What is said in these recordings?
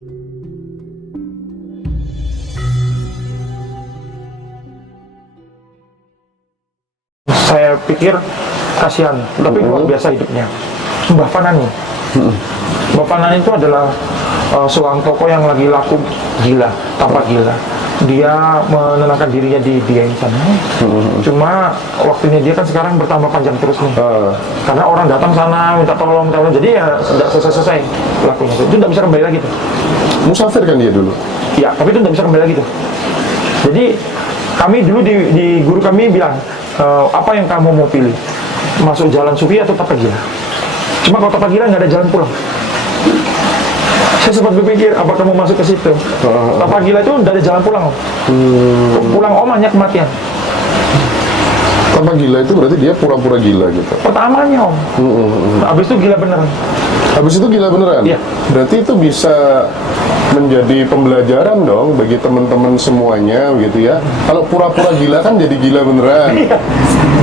Saya pikir kasihan, tapi luar biasa hidupnya. Mbah Fanani. Mbah Fanani itu adalah seorang tokoh yang lagi laku gila, tanpa gila. Dia menenangkan dirinya di Dieng sana. Cuma waktunya dia kan sekarang bertambah panjang terus nih. Karena orang datang sana minta tolong, jadi ya tidak selesai lakunya. Itu tidak bisa kembali lagi tuh. Musafir kan dia dulu? Iya, tapi itu tidak bisa kembali lagi tuh. Jadi kami dulu di guru kami bilang, apa yang kamu mau pilih? Masuk jalan sufi atau tapak gila? Cuma kalau tapak gila nggak ada jalan pulang. Saya sempat berpikir, apa kamu masuk ke situ? Tapak gila itu nggak ada jalan pulang. Pulang hanya kematian. Tapak gila itu berarti dia pura-pura gila gitu? Pertamanya Om. Habis itu gila beneran. Habis itu gila beneran? Iya. Berarti itu bisa menjadi pembelajaran dong bagi teman-teman semuanya gitu ya. Kalau pura-pura gila kan jadi gila beneran. Iya.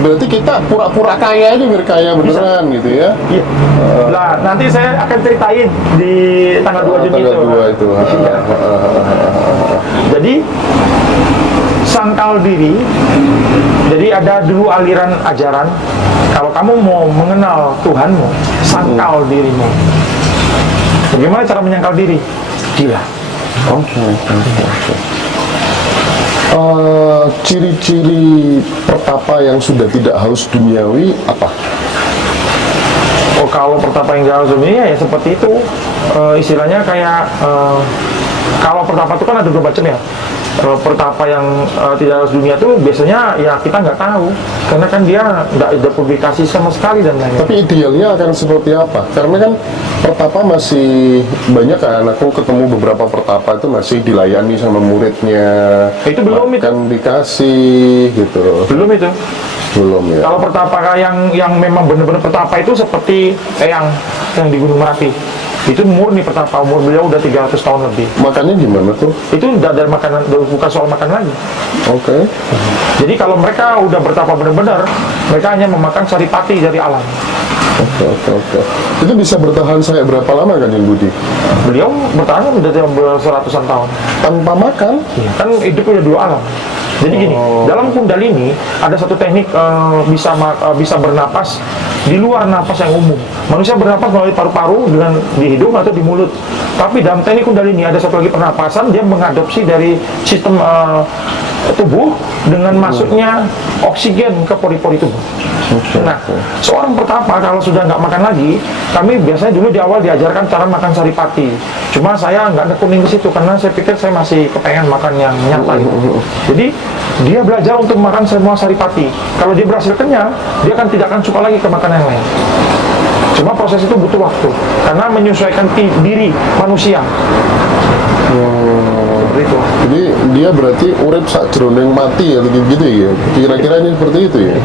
Berarti kita pura-pura kaya aja biar kaya beneran gitu ya. Iya. Nah, nanti saya akan ceritain di tanggal 2 Juni tanggal itu. 2 itu. Jadi sangkal diri. Jadi ada dulu aliran ajaran, kalau kamu mau mengenal Tuhanmu, sangkal dirimu. Bagaimana cara menyangkal diri? Gila. Oke. Ciri-ciri pertapa yang sudah tidak haus duniawi apa? Oh, kalau pertapa yang jauh dunia ya seperti itu. Istilahnya kayak kalau pertapa itu kan ada dua macam ya. Pertapa yang tidak harus dunia itu biasanya ya kita nggak tahu karena kan dia nggak ada publikasi sama sekali dan lain-lain. Tapi idealnya akan seperti apa? Karena kan pertapa masih banyak kan, aku ketemu beberapa pertapa itu masih dilayani sama muridnya. Itu belum itu. Kan dikasih gitu. Belum itu. Belum ya. Kalau pertapa yang memang benar-benar pertapa itu seperti yang di Gunung Merapi. Itu murni pertapa, umur beliau udah 300 tahun lebih. Makannya gimana tuh? Itu udah dari makanan, bukan soal makan lagi. Oke. Jadi kalau mereka udah bertapa benar-benar, mereka hanya memakan saripati dari alam. Oke. Itu bisa bertahan saya berapa lama kan Yang Budi? Beliau bertahan udah seratusan tahun. Tanpa makan? Kan hidupnya dua alam. Jadi gini, dalam Kundalini ada satu teknik bisa bernapas di luar napas yang umum. Manusia bernapas melalui paru-paru dengan di hidung atau di mulut. Tapi dalam teknik Kundalini ada satu lagi pernapasan, dia mengadopsi dari sistem tubuh dengan masuknya oksigen ke pori-pori tubuh. Nah, seorang pertapa kalau sudah nggak makan lagi, kami biasanya dulu di awal diajarkan cara makan saripati. Cuma saya nggak nekunin ke situ karena saya pikir saya masih kepengen makan yang nyata gitu. Jadi dia belajar untuk makan semua saripati. Kalau dia berhasil kenyang, dia tidak akan suka lagi ke makanan yang lain. Cuma proses itu butuh waktu karena menyesuaikan diri manusia. Itu. Jadi dia berarti urip sak jroning mati ya gitu ya. Kira-kira ini seperti itu ya.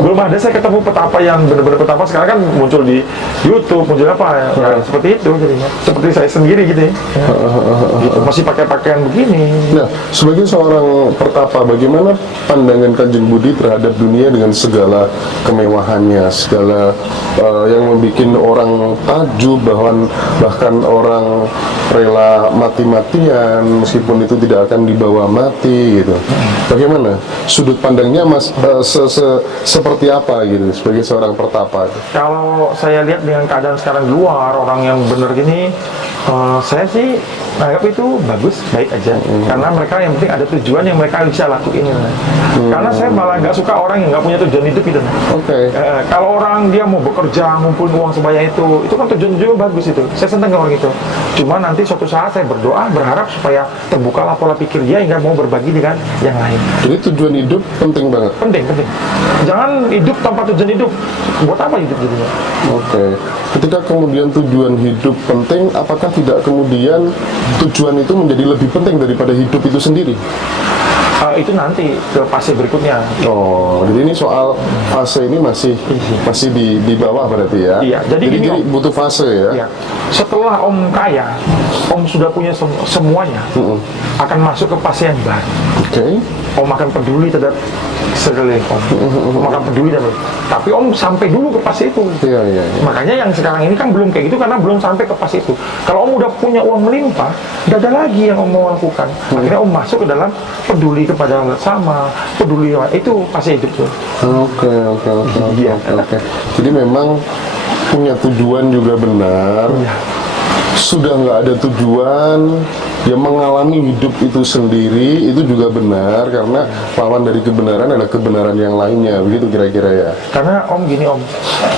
Belum ada saya ketemu petapa yang benar-benar petapa. Sekarang kan muncul di YouTube, muncul apa ya, seperti itu jadinya. Seperti saya sendiri gitu ya. Gitu, masih pakai pakaian begini. Nah, sebagai seorang pertapa, bagaimana pandangan Kanjeng Budi terhadap dunia dengan segala kemewahannya, segala yang membuat orang takjub, bahkan orang rela mati-matian meskipun itu tidak akan dibawa mati gitu. Bagaimana sudut pandangnya Mas seperti apa gitu sebagai seorang pertapa? Kalau saya lihat dengan keadaan sekarang di luar, orang yang benar gini, saya sih anggap itu bagus, baik aja. Karena mereka yang penting ada tujuan yang mereka bisa lakuin. Karena saya malah nggak suka orang yang nggak punya tujuan hidup gitu. Kalau orang dia mau bekerja, ngumpulin uang sebanyak itu kan tujuan juga bagus itu. Saya senang orang itu. Cuma nanti suatu saat saya berdoa, berharap supaya terbukalah pola pikir dia hingga mau berbagi dengan yang lain. Jadi tujuan hidup penting banget? Penting. Jangan hidup tanpa tujuan hidup. Buat apa hidup jadinya? Ketika kemudian tujuan hidup penting, apakah tidak kemudian tujuan itu menjadi lebih penting daripada hidup itu sendiri? Itu nanti ke fase berikutnya. Oh, jadi ini soal fase ini masih di bawah berarti ya? Iya, jadi gini, Om. butuh fase ya? Ya, setelah Om kaya, Om sudah punya semuanya, akan masuk ke fase yang baru. Oke. Om akan peduli terhadap sekeliling Om. Om akan peduli terhadap. Tapi Om sampai dulu ke fase itu. Iya. Makanya yang sekarang ini kan belum kayak gitu karena belum sampai ke fase itu. Kalau Om udah punya uang melimpah, tidak ada lagi yang Om mau lakukan. Akhirnya Om masuk ke dalam peduli kepada sama, peduli itu fase hidup tuh. Oke. Iya. Jadi memang punya tujuan juga benar. Iya. Sudah nggak ada tujuan, ya mengalami hidup itu sendiri itu juga benar karena lawan dari kebenaran ada kebenaran yang lainnya, begitu kira-kira ya. Karena Om gini Om,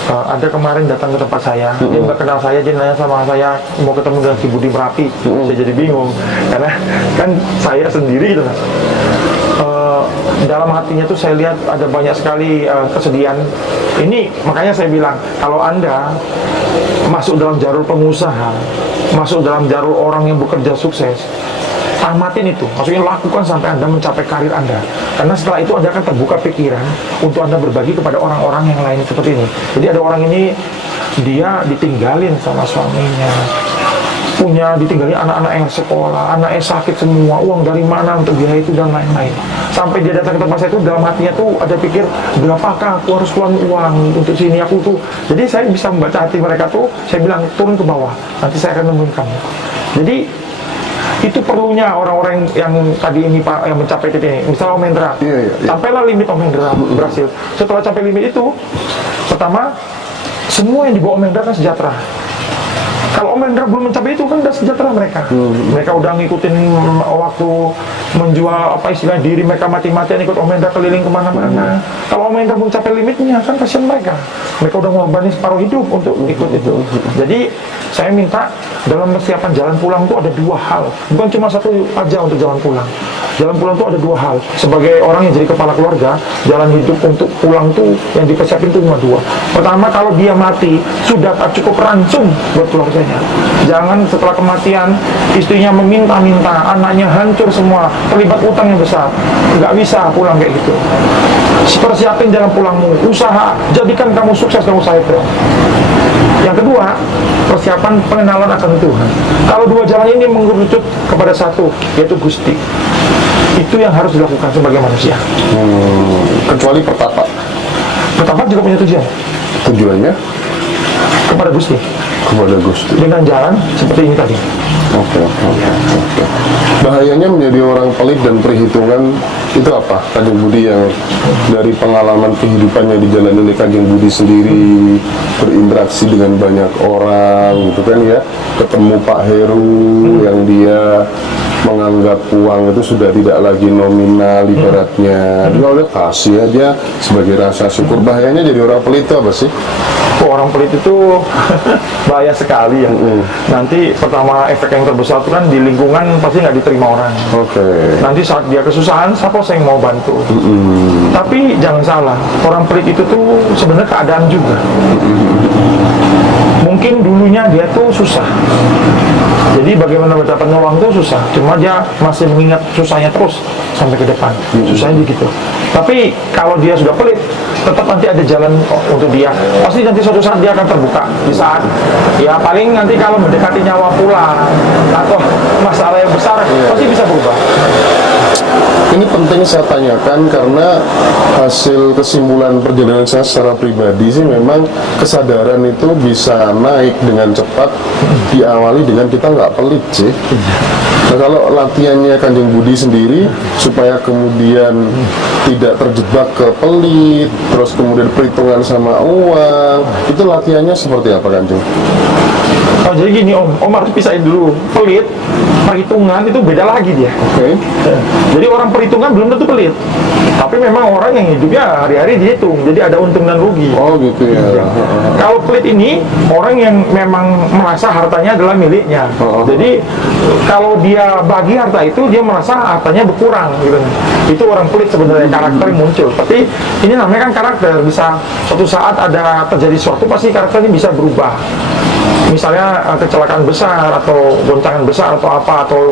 ada kemarin datang ke tempat saya, dia nggak kenal saya, dia nanya sama saya mau ketemu dengan Ki Budi Merapi. Saya jadi bingung karena kan saya sendiri gitu. Dalam hatinya tuh saya lihat ada banyak sekali kesedihan. Ini makanya saya bilang kalau Anda masuk dalam jalur pengusaha, masuk dalam jalur orang yang bekerja sukses, tamatin itu, maksudnya lakukan sampai Anda mencapai karir Anda. Karena setelah itu Anda akan terbuka pikiran untuk Anda berbagi kepada orang-orang yang lain seperti ini. Jadi ada orang ini, dia ditinggalin sama suaminya, ditinggalin anak-anak yang sekolah, anaknya sakit semua, uang dari mana untuk biaya itu dan lain-lain. Sampai dia datang ke tempat saya itu dalam hatinya tuh ada pikir, berapakah aku harus keluar uang untuk sini aku tuh. Jadi saya bisa membaca hati mereka tuh, saya bilang turun ke bawah, nanti saya akan nemuin kamu. Jadi itu perlunya orang-orang yang tadi ini Pak, yang mencapai titik ini. Misalnya Om Hendra, sampailah limit Om Hendra berhasil. Setelah capai limit itu, pertama semua yang dibawa Om Hendra kan sejahtera. Kalau Om Hendra belum mencapai itu kan udah sejahtera mereka. Mereka udah ngikutin waktu menjual apa istilah diri mereka mati-matian ikut Om Hendra keliling kemana-mana. Kalau Om Hendra belum capai limitnya kan kasihan mereka. Mereka udah ngorbanin separuh hidup untuk ikut itu. Jadi saya minta dalam persiapan jalan pulang itu ada dua hal. Bukan cuma satu aja untuk jalan pulang. Jalan pulang itu ada dua hal. Sebagai orang yang jadi kepala keluarga, jalan hidup untuk pulang tuh yang dipersiapin itu cuma dua. Pertama, kalau dia mati sudah tak cukup ransum buat keluarganya. Jangan setelah kematian istrinya meminta-minta, anaknya hancur semua, terlibat utang yang besar. Nggak bisa pulang kayak gitu. Persiapin jalan pulangmu, usaha, jadikan kamu sukses dalam usaha itu. Yang kedua, persiapan pengenalan akan Tuhan. Kalau dua jalan ini mengerucut kepada satu, yaitu Gusti. Itu yang harus dilakukan sebagai manusia. Kecuali pertapa. Pertapa juga punya tujuan. Tujuannya? Kepada Gusti. Kepada Gusti. Dengan jalan seperti ini tadi. Oke. Bahayanya menjadi orang pelit dan perhitungan itu apa? Kanjeng Budi yang dari pengalaman kehidupannya dijalani oleh Kanjeng Budi sendiri, berinteraksi dengan banyak orang gitu kan ya, ketemu Pak Heru yang dia menganggap uang itu sudah tidak lagi nominal ibaratnya, dia udah kasih aja sebagai rasa syukur. Bahayanya jadi orang pelit itu apa sih? Orang pelit itu bahaya sekali ya. Nanti pertama efek yang terbesar itu kan di lingkungan pasti nggak diterima orang. Nanti saat dia kesusahan, siapa yang mau bantu? Tapi jangan salah, orang pelit itu tuh sebenarnya keadaan juga. Mungkin dulunya dia tuh susah. Jadi bagaimana mendapat uang itu susah. Cuma dia masih mengingat susahnya terus sampai ke depan. Susahnya begitu. Tapi kalau dia sudah pelit, tetap nanti ada jalan untuk dia. Pasti nanti suatu saat dia akan terbuka. Di saat ya paling nanti kalau mendekati nyawa pulang atau masalah yang besar pasti bisa berubah. Ini penting saya tanyakan karena hasil kesimpulan perjalanan saya secara pribadi sih memang kesadaran itu bisa naik dengan cepat diawali dengan kita nggak pelit sih. Nah, kalau latihannya Kanjeng Budi sendiri supaya kemudian tidak terjebak ke pelit, terus kemudian perhitungan sama uang, itu latihannya seperti apa Kanjeng? Oh, jadi gini Om harus pisahin dulu. Pelit, perhitungan itu beda lagi dia. Jadi orang perhitungan belum tentu pelit. Tapi memang orang yang hidupnya hari-hari dihitung. Jadi ada untung dan rugi. Oh gitu ya. Kalau pelit ini orang yang memang merasa hartanya adalah miliknya. Jadi kalau dia bagi harta itu dia merasa hartanya berkurang gitu. Itu orang pelit sebenarnya, karakter yang muncul. Tapi ini namanya kan karakter. Bisa suatu saat ada terjadi sesuatu pasti karakter ini bisa berubah. misalnya kecelakaan besar atau goncangan besar atau apa atau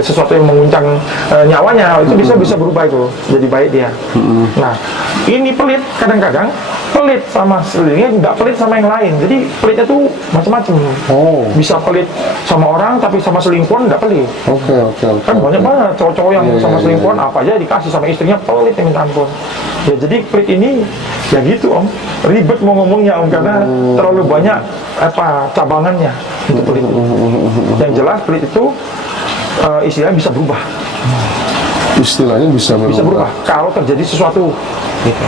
sesuatu yang menguncang nyawanya, itu bisa berubah itu jadi baik dia. Nah, ini pelit kadang-kadang pelit sama sekelilingnya, nggak pelit sama yang lain. Jadi pelitnya tuh macam-macam. Oh. Bisa pelit sama orang tapi sama selingkuhan nggak pelit. Oke. Kan banyak banget cowok-cowok yang sama selingkuhan apa aja dikasih, sama istrinya pelit yang minta ampun. Ya jadi pelit ini ya gitu Om, ribet mau ngomongnya Om, karena terlalu banyak cabangannya itu pelit. Yang jelas pelit itu istilahnya bisa berubah. Istilahnya bisa berubah kalau terjadi sesuatu gitu,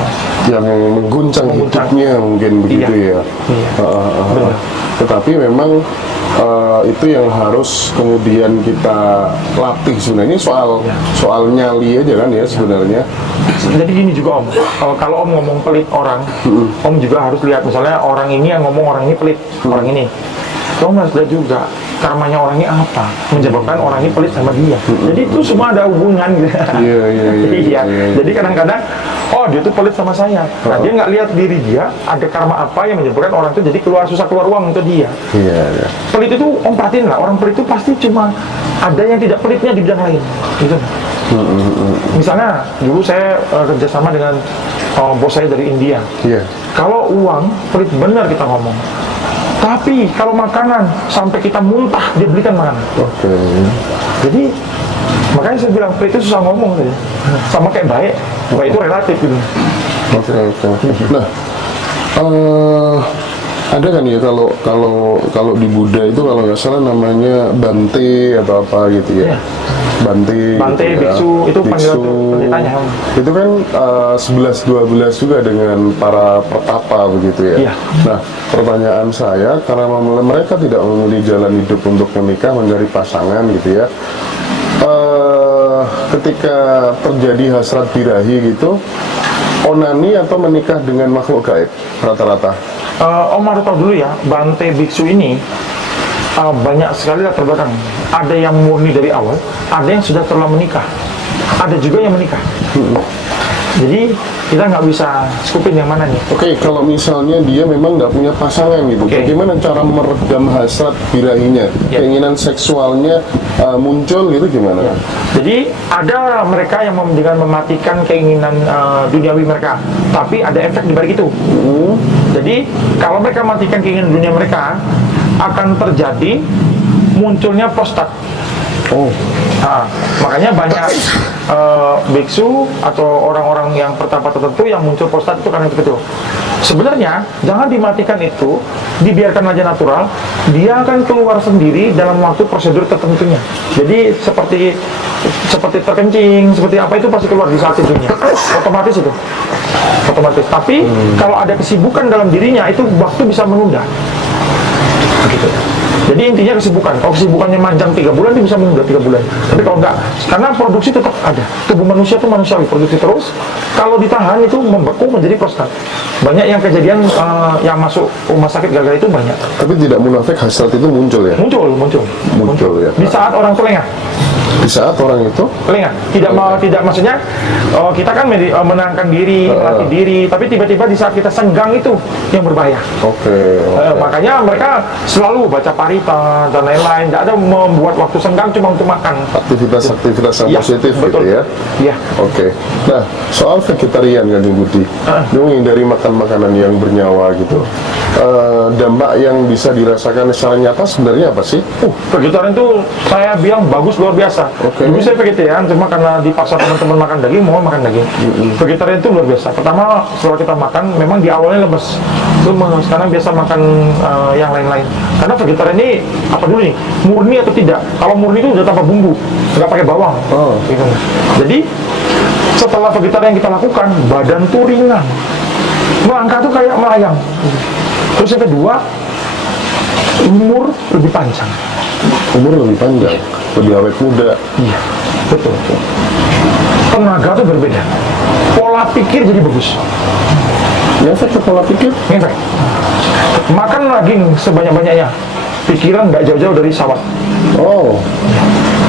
yang mengguncang hidupnya mungkin begitu ya. Benar. Tetapi memang itu yang harus kemudian kita latih sebenarnya. Soal nyali aja kan ya sebenarnya. Jadi gini juga Om, kalau Om ngomong pelit orang, Om juga harus lihat misalnya orang ini yang ngomong orang ini pelit, orang ini, Om harus lihat juga karmanya orang ini apa menyebabkan orang ini pelit sama dia. Jadi itu semua ada hubungan gitu. Iya. Jadi kadang-kadang dia tuh pelit sama saya. Nah, dia nggak lihat diri dia ada karma apa yang menyebabkan orang itu jadi susah keluar uang untuk dia. Iya. Pelit itu Om perhatiin lah, orang pelit itu pasti cuma ada yang tidak pelitnya di bidang lain gitu. Misalnya dulu saya kerjasama dengan bos saya dari India. Kalau uang pelit benar kita ngomong, tapi kalau makanan sampai kita muntah dia belikan makanan. Jadi makanya saya bilang pelit itu susah ngomong saja. Sama kayak baik itu relatif gitu. Nah, ada kan ya kalau di Buddha itu kalau nggak salah namanya Bante atau apa gitu ya. Bante gitu biksu, ya. Itu panggilan pendetanya. Itu kan 11-12 juga dengan para pertapa begitu ya. Nah, pertanyaan saya, karena mereka tidak memilih jalan hidup untuk menikah, mencari pasangan gitu ya, ketika terjadi hasrat birahi gitu, onani atau menikah dengan makhluk gaib rata-rata? Om harus tahu dulu ya, Bante biksu ini banyak sekali latar belakang. Ada yang murni dari awal, ada yang sudah terlalu menikah, ada juga yang menikah. Jadi kita nggak bisa skupin yang mana nih. Kalau misalnya dia memang nggak punya pasangan gitu, bagaimana cara meredam hasrat birahinya, keinginan seksualnya muncul gitu gimana? Jadi ada mereka yang dengan mematikan keinginan duniawi mereka, tapi ada efek di balik itu. Jadi kalau mereka matikan keinginan dunia mereka, akan terjadi munculnya prostat. Makanya banyak biksu atau orang-orang yang pertapa tertentu yang muncul prostat itu karena itu. Sebenarnya jangan dimatikan itu, dibiarkan aja natural, dia akan keluar sendiri dalam waktu prosedur tertentunya. Jadi seperti terkencing, seperti apa itu pasti keluar di saat tidurnya. Otomatis itu. Otomatis. Tapi kalau ada kesibukan dalam dirinya itu waktu bisa menunda. Begitu. Jadi intinya kesibukan. Kalau kesibukannya manjang 3 bulan, dia bisa menunda 3 bulan. Tapi kalau enggak, karena produksi tetap ada. Tubuh manusia itu manusiawi, produksi terus. Kalau ditahan itu membeku menjadi prostat. Banyak yang kejadian yang masuk rumah sakit gara-gara itu banyak. Tapi tidak munafik hasrat itu muncul ya? Muncul ya. Di saat orang itu lengah. Di saat orang itu lengah. Tidak maksudnya kita kan menenangkan diri, melatih diri, tapi tiba-tiba di saat kita senggang itu yang berbahaya. Makanya mereka selalu baca parita dan lain-lain. Tidak ada membuat waktu senggang cuma untuk makan. Aktivitas yang positif betul. Gitu ya. Iya. Nah, soal vegetarian kan Budi, menghindari makan makanan yang bernyawa gitu. Dampak yang bisa dirasakan secara nyata sebenarnya apa sih? Vegetarian itu saya bilang bagus, luar biasa. Dulu saya vegetarian cuma karena dipaksa teman-teman makan daging, mau makan daging. Vegetarian itu luar biasa. Pertama setelah kita makan, memang di awalnya lemes. Sekarang biasa makan yang lain-lain. Karena vegetarian ini apa dulu nih? Murni atau tidak? Kalau murni itu udah tanpa bumbu, nggak pakai bawang. Gitu. Jadi setelah vegetarian kita lakukan, badan tuh ringan, melangkah tuh kayak melayang. Terus yang kedua, umur lebih panjang. Lebih awet muda. Iya, betul. Tenaga tuh berbeda. Pola pikir jadi bagus. Ngefek ke pola pikir? Ngefek. Makan daging sebanyak-banyaknya, pikiran nggak jauh-jauh dari sawat.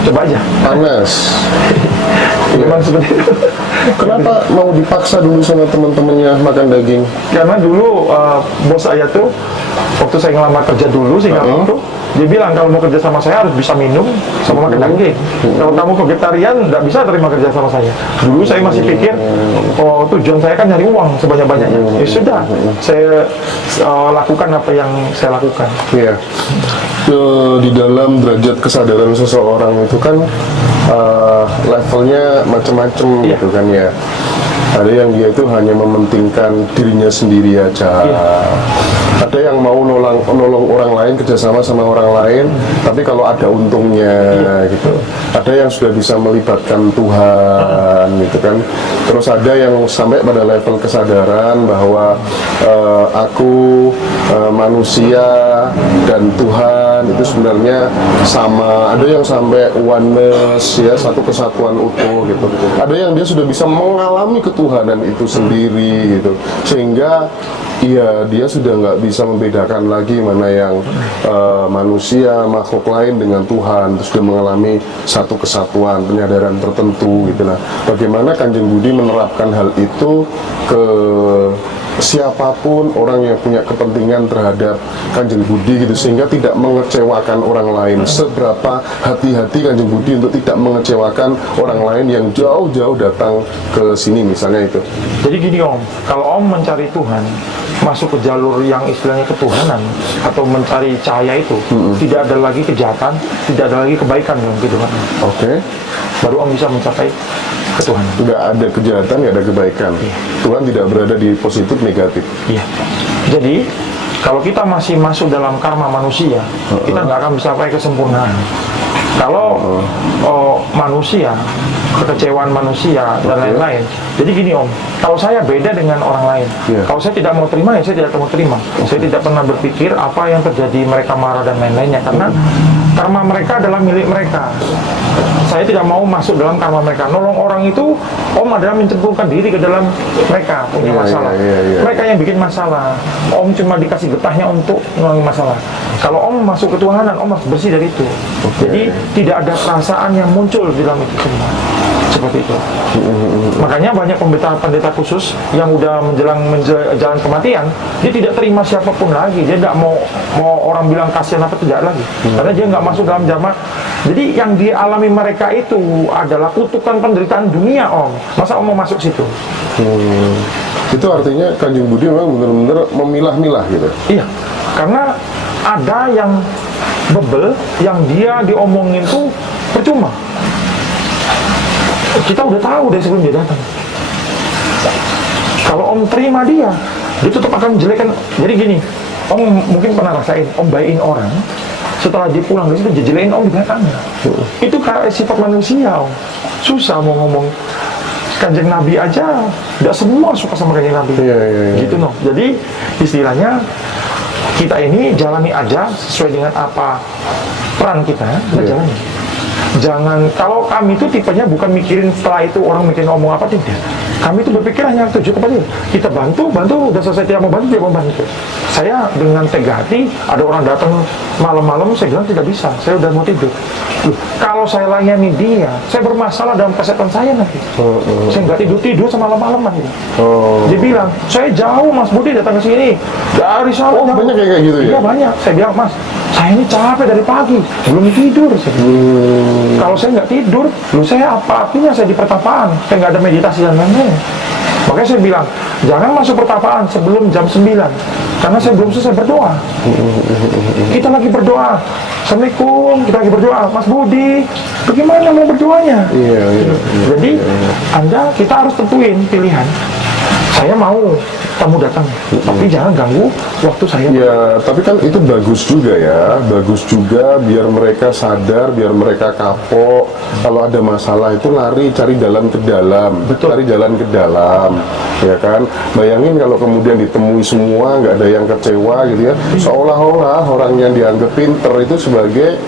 Coba aja. Panas. Memang seperti itu. Kenapa mau dipaksa dulu sama teman-temannya makan daging? Karena dulu bos saya tuh waktu waktu saya ngelamar kerja dulu Singapura tuh, dia bilang kalau mau kerja sama saya harus bisa minum sama makan daging. Kalau kamu vegetarian nggak bisa terima kerja sama saya. Dulu saya masih pikir, oh tujuan saya kan nyari uang sebanyak-banyaknya. Ya sudah, saya lakukan apa yang saya lakukan. Iya. Di dalam derajat kesadaran seseorang itu kan levelnya macam-macam gitu kan ya. Ada yang dia itu hanya mementingkan dirinya sendiri aja. Ada yang mau nolong orang lain, kerjasama sama orang lain, tapi kalau ada untungnya gitu. Ada yang sudah bisa melibatkan Tuhan gitu kan. Terus ada yang sampai pada level kesadaran bahwa aku manusia dan Tuhan itu sebenarnya sama. Ada yang sampai oneness ya, satu kesatuan utuh gitu. Ada yang dia sudah bisa mengalami ketuhanan itu sendiri gitu, sehingga iya, dia sudah nggak bisa membedakan lagi mana yang manusia, makhluk lain dengan Tuhan. Terus dia mengalami satu kesatuan, penyadaran tertentu gitu. Nah, bagaimana Kanjeng Budi menerapkan hal itu ke siapapun orang yang punya kepentingan terhadap Kanjeng Budi gitu, sehingga tidak mengecewakan orang lain. Seberapa hati-hati Kanjeng Budi untuk tidak mengecewakan orang lain yang jauh-jauh datang ke sini misalnya itu. Jadi gini Om, kalau Om mencari Tuhan, masuk ke jalur yang istilahnya ketuhanan atau mencari cahaya itu, tidak ada lagi kejahatan, tidak ada lagi kebaikan dalam kehidupan. Oke. Baru Om bisa mencapai ketuhanan. Nggak ada kejahatan, nggak ada kebaikan. Tuhan tidak berada di positif negatif. Iya. Jadi kalau kita masih masuk dalam karma manusia, kita nggak akan bisa sampai kesempurnaan. Kalau manusia, kekecewaan manusia dan lain-lain. Jadi gini Om, kalau saya beda dengan orang lain. Kalau saya tidak mau terima, ya saya tidak mau terima. Saya tidak pernah berpikir apa yang terjadi, mereka marah dan lain-lainnya, karena karma mereka adalah milik mereka. Saya tidak mau masuk dalam karma mereka. Nolong orang itu, Om adalah mencemplungkan diri ke dalam mereka punya masalah. Mereka yang bikin masalah. Om cuma dikasih getahnya untuk nolong masalah. Kalau Om masuk ketuhanan, Om harus bersih dari itu. Jadi tidak ada perasaan yang muncul di dalam itu semua. Seperti itu. Makanya banyak pendeta khusus yang udah menjelang jalan kematian, dia tidak terima siapapun lagi. Dia tidak mau orang bilang kasihan apa, tidak lagi. Karena dia nggak masuk dalam jamaah. Jadi yang dialami mereka itu adalah kutukan penderitaan dunia Om. Masa Om mau masuk situ? Itu artinya Kanjeng Budi memang benar-benar memilah-milah gitu. Iya, karena ada yang bebel, yang dia diomongin tuh percuma. Kita udah tahu dari sebelum dia datang. Kalau Om terima dia tetap akan menjelekan. Jadi gini, Om mungkin pernah rasain, Om bayin orang, setelah dia pulang dari situ jelekin Om di belakangnya. Itu kayak sifat manusia Om. Susah mau ngomong. Kanjeng Nabi aja, tidak semua suka sama Kanjeng Nabi. Gitu no. Jadi istilahnya kita ini jalani aja sesuai dengan apa peran kita jalani. Jangan, kalau kami itu tipenya bukan mikirin setelah itu orang mikirin ngomong apa, tidak. Kami itu berpikir hanya tujuh kepada dia. Kita bantu, udah selesai dia mau bantu, dia mau bantu. Saya dengan tega hati, ada orang datang malam-malam, saya bilang tidak bisa, saya udah mau tidur. Loh, kalau saya layani dia, saya bermasalah dalam kesehatan saya nanti. Saya nggak tidur semalam-malaman. Dia bilang, saya jauh Mas Budi datang ke sini dari Solo. Banyak kayak gitu ya? Iya banyak. Saya bilang, Mas, saya ini capek dari pagi, belum tidur. Kalau saya nggak tidur, saya apa artinya saya di pertapaan? Saya nggak ada meditasi dan lain-lain. Makanya saya bilang, jangan masuk pertapaan sebelum jam 9, karena saya belum selesai berdoa. Kita lagi berdoa, Assalamualaikum, kita lagi berdoa, Mas Budi, bagaimana mau berdoanya? Jadi, kita harus tentuin pilihan. Saya mau kamu datang, tapi jangan ganggu waktu saya. Ya, tapi kan itu bagus juga ya, bagus juga biar mereka sadar, biar mereka kapok. Kalau ada masalah itu lari cari jalan ke dalam, cari jalan ke dalam, ya kan. Bayangin kalau kemudian ditemui semua, nggak ada yang kecewa gitu ya, seolah-olah orang yang dianggap pinter itu sebagai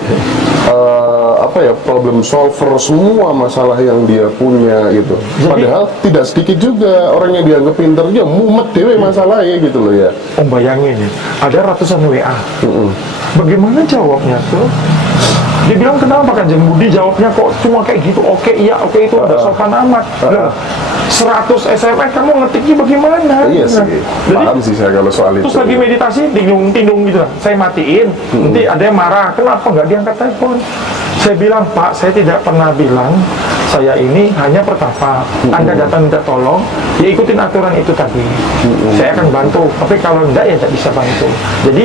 problem solver semua masalah yang dia punya gitu. Padahal tidak sedikit juga orang yang dianggap pinter dia mumet dewe masalahnya gitu loh ya. Om bayangin ya, ada ratusan WA. Bagaimana jawabnya tuh? Dia bilang, kenapa Kanjeng Budi? Jawabnya kok cuma kayak gitu, oke iya, oke itu udah sopan amat. Lah, 100 SMS kamu ngetiknya bagaimana? Iya sih, Jadi, paham sih saya kalau soal terus itu. lagi meditasi, tindung gitu lah. Saya matiin, nanti ada yang marah, kenapa nggak diangkat telepon? Saya bilang, Pak, saya tidak pernah bilang saya ini hanya pertapa. Anda datang minta tolong, ya ikutin aturan itu tadi. Saya akan bantu, tapi kalau enggak ya tidak bisa bantu. Jadi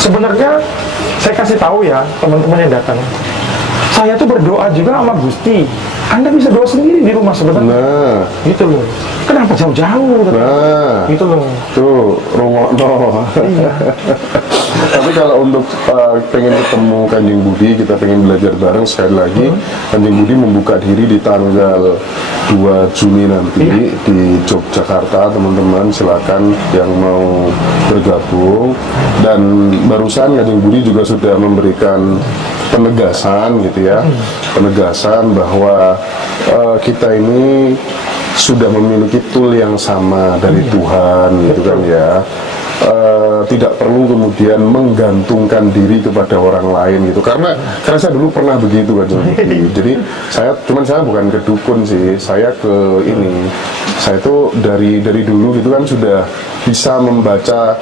sebenarnya saya kasih tahu ya teman-teman yang datang, saya tuh berdoa juga sama Gusti. Anda bisa doa sendiri di rumah sebenarnya. Nah, Gitu loh. Kenapa jauh-jauh? nah, Gitu loh. tuh rungokno. Iya. Tapi kalau untuk pengen ketemu Kanjeng Budi, kita pengen belajar bareng sekali lagi. Kanjeng Budi membuka diri di tanggal 2 Juni nanti di Yogyakarta, teman-teman silakan yang mau bergabung. Dan barusan Kanjeng Budi juga sudah memberikan penegasan gitu ya, penegasan bahwa kita ini sudah memiliki tool yang sama dari Tuhan gitu kan ya. Tidak perlu kemudian menggantungkan diri kepada orang lain gitu, karena saya dulu pernah begitu kan. Jadi saya bukan ke dukun sih, saya ke ini, saya tuh dari dulu gitu kan sudah bisa membaca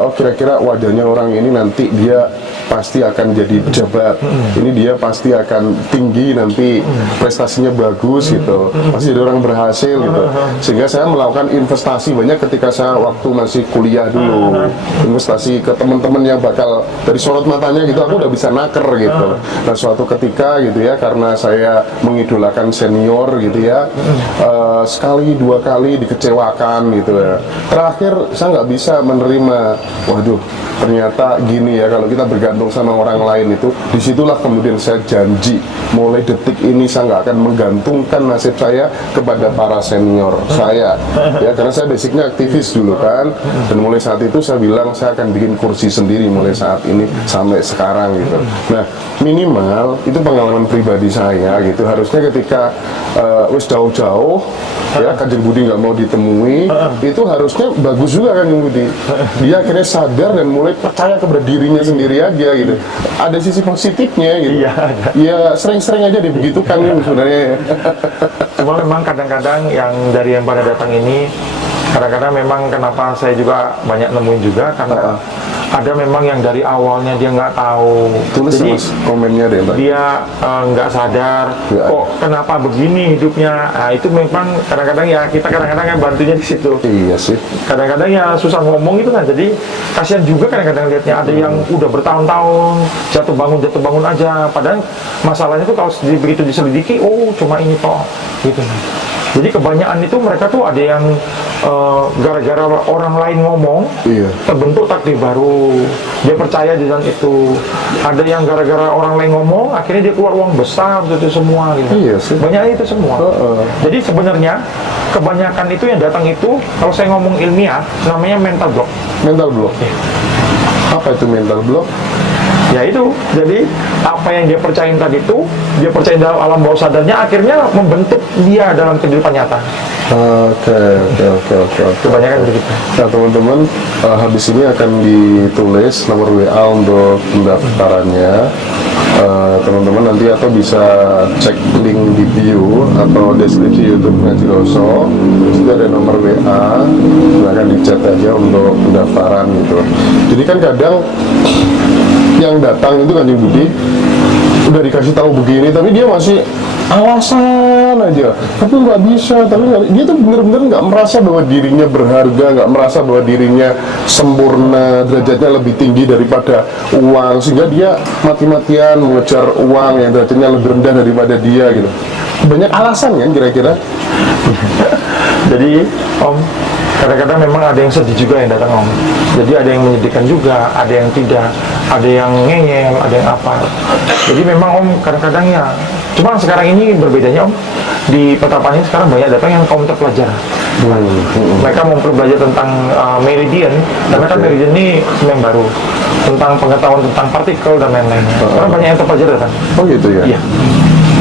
oh kira-kira wajahnya orang ini nanti dia pasti akan jadi pejabat, ini dia pasti akan tinggi nanti, prestasinya bagus gitu, pasti jadi orang berhasil gitu. Sehingga saya melakukan investasi banyak ketika saya waktu masih kuliah dulu, investasi ke teman-teman yang bakal dari sorot matanya gitu, aku udah bisa naker gitu. Nah suatu ketika gitu ya, karena saya mengidolakan senior gitu ya, sekali dua kali dikecewakan gitu ya, terakhir saya nggak bisa menerima, waduh ternyata gini ya kalau kita bergantung sama orang lain itu. Disitulah kemudian saya janji mulai detik ini saya nggak akan menggantungkan nasib saya kepada para senior saya ya, karena saya basicnya aktivis dulu kan, dan mulai saat itu saya bilang saya akan bikin kursi sendiri mulai saat ini sampai sekarang gitu. Nah minimal itu pengalaman pribadi saya gitu, harusnya ketika wis jauh-jauh ya Kanjeng Budi nggak mau ditemui, itu harusnya bagus juga Kanjeng Budi, dia akhirnya sadar dan mulai percaya kepada dirinya sendiri aja gitu. Ada sisi positifnya gitu. Iya, ada. Ya sering-sering aja dibegitukan gitu sebenarnya. Cuma memang kadang-kadang yang dari yang pada datang ini, kadang-kadang memang kenapa saya juga banyak nemuin juga karena ada memang yang dari awalnya dia nggak tahu. Tulis Jadi mas komennya deh Mbak. dia nggak sadar Ya. kok kenapa begini hidupnya. Nah, itu memang kadang-kadang ya kita kadang-kadang yang bantunya di situ. Iya sih. Kadang-kadang ya susah ngomong itu kan, jadi kasihan juga kadang-kadang lihatnya ada yang udah bertahun-tahun jatuh bangun aja, padahal masalahnya tuh kalau begitu diselidiki, oh cuma ini toh gitu. Jadi kebanyakan itu mereka tuh ada yang gara-gara orang lain ngomong, Iya. terbentuk takdir baru, dia percaya di dalam itu. Ada yang gara-gara orang lain ngomong, akhirnya dia keluar uang besar itu semua gitu. Iya sih. Banyak itu semua. Jadi sebenarnya kebanyakan itu yang datang itu, kalau saya ngomong ilmiah, namanya mental block. Mental block. Apa itu mental block? Ya itu, jadi apa yang dia percayain tadi itu, dia percaya dalam alam bawah sadarnya, akhirnya membentuk dia dalam kehidupan nyata. Oke. Kebanyakan begitu. Nah teman-teman, habis ini akan ditulis nomor WA untuk pendaftarannya. Teman-teman nanti atau bisa cek link di bio atau deskripsi YouTube Ngaji Roso. Itu ada nomor WA, silahkan di-chat aja untuk pendaftaran gitu. Jadi kan kadang yang datang itu Kanjeng Budi udah dikasih tahu begini, tapi dia masih alasan aja, tapi nggak bisa, dia tuh bener-bener nggak merasa bahwa dirinya berharga, nggak merasa bahwa dirinya sempurna, derajatnya lebih tinggi daripada uang, sehingga dia mati-matian mengejar uang yang derajatnya lebih rendah daripada dia gitu. Banyak alasan kan kira-kira. Jadi Om, kadang-kadang memang ada yang sedih juga yang datang Om. Jadi ada yang menyedihkan juga, ada yang tidak, ada yang ngeyel, ada yang apa. Jadi memang Om kadang-kadang ya, cuma sekarang ini berbedanya Om, di Petapaan ini sekarang banyak datang yang kaum terpelajar. Mereka mau belajar tentang meridian, karena kan meridian ini yang baru, tentang pengetahuan tentang partikel dan lain-lain. Karena banyak yang terpelajar datang. Oh gitu ya. Iya.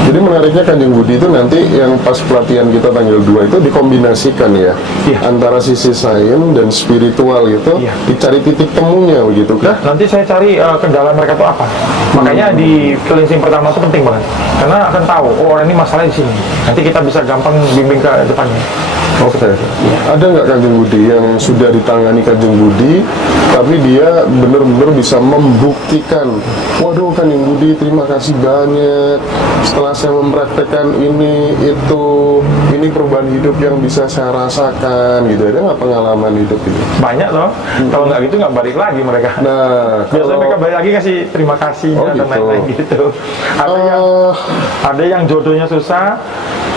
Jadi menariknya Kanjeng Budi itu nanti yang pas pelatihan kita tanggal 2 itu dikombinasikan ya, Iya. antara sisi sains dan spiritual gitu, Iya. dicari titik temunya begitu Nah, kan? nanti saya cari kendala mereka itu apa. Makanya di cleansing pertama itu penting banget. Karena akan tahu, oh orang ini masalah di sini. Nanti kita bisa gampang bimbing ke depannya. Oke. Ada nggak Kanjeng Budi yang sudah ditangani Kanjeng Budi, tapi dia benar-benar bisa membuktikan, waduh Kanjeng Budi terima kasih banyak, setelah saya mempraktekkan ini, itu, ini perubahan hidup yang bisa saya rasakan gitu. Ada nggak pengalaman hidup ini? Banyak loh. Kalau nggak gitu nggak balik lagi mereka. Nah, Biasanya mereka balik lagi kasih terima kasih Oh, dan gitu. lain-lain gitu. Ada yang jodohnya susah,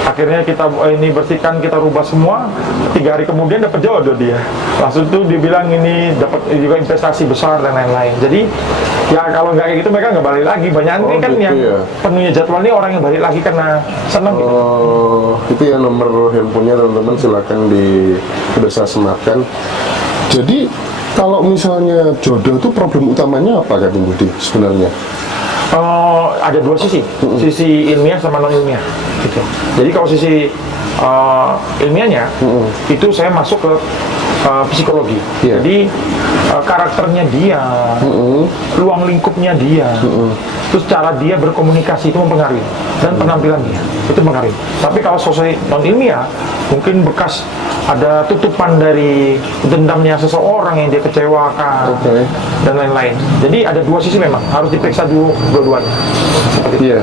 akhirnya kita ini bersihkan, kita rubah semua, 3 hari kemudian dapat jodoh dia. Langsung tuh dibilang ini dapat juga investasi besar dan lain-lain. Jadi ya kalau nggak kayak gitu mereka nggak balik lagi. Banyak ini kan gitu yang ya. penuhnya jadwal ini orang yang balik lagi karena senang gitu. itu ya nomor handphonenya teman-teman silakan udah saya sematkan. Jadi kalau misalnya jodoh itu problem utamanya apa Kanjeng Budi sebenarnya? Ada 2 sisi, sisi ilmiah sama non ilmiah gitu. Jadi kalau sisi ilmiahnya itu saya masuk ke psikologi. Iya. Jadi karakternya dia, ruang lingkupnya dia, terus cara dia berkomunikasi itu mempengaruhi dan penampilan dia itu mempengaruhi. Tapi kalau sosial non ilmiah mungkin bekas ada tutupan dari dendamnya seseorang yang dia kecewakan Oke. dan lain-lain. Jadi ada 2 sisi memang harus diperiksa dulu dua-duanya. Seperti itu. Iya.